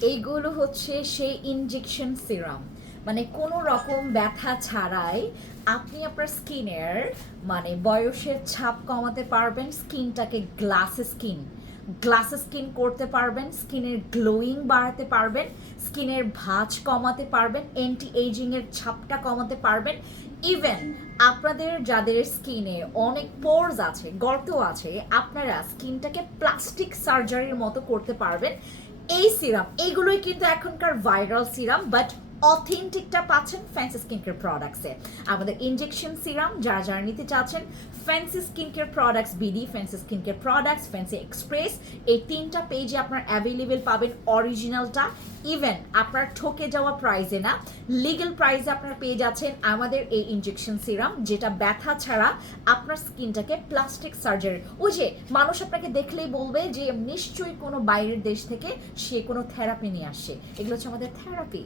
এইগুলো হচ্ছে সেই ইনজেকশন সিরাম মানে কোনো রকম ব্যথা ছাড়াই আপনি আপনার স্কিনের মানে বয়সের ছাপ কমাতে পারবেন, স্কিনটাকে গ্লাস স্কিন গ্লাস স্কিন করতে পারবেন, স্কিনের গ্লোয়িং বাড়াতে পারবেন, স্কিনের ভাঁজ কমাতে পারবেন অ্যান্টি এজিংয়ের ছাপটা কমাতে পারবেন। ইভেন আপনাদের যাদের স্কিনে অনেক পোর্স আছে, গর্ত আছে, আপনারা স্কিনটাকে প্লাস্টিক সার্জারির মতো করতে পারবেন। এই সিরাম এইগুলোই কিন্তু এখনকার ভাইরাল সিরাম বাট অথেন্টিকটা পাচ্ছেন ফ্যান্সি স্কিন কেয়ার প্রোডাক্টসে। আমাদের ইনজেকশন সিরাম, যারা যারা নিতে চাচ্ছেন, fancy skin care products BD, fancy skin care products, fancy express, এই তিনটা পেজে আপনার অ্যাভেলেবেল পাবেন অরিজিনালটা ইভেন আপনার ঠকে যাওয়া প্রাইজে না লিগেল প্রাইজে আপনার পেয়ে যাচ্ছেন আমাদের এই ইনজেকশন সিরাম যেটা ব্যথা ছাড়া আপনার স্কিনটাকে প্লাস্টিক সার্জারি ওই যে মানুষ আপনাকে দেখলেই বলবে যে, নিশ্চয়ই কোনো বাইরের দেশ থেকে সে কোনো থেরাপি নিয়ে আসছে। এগুলো হচ্ছে আমাদের থেরাপি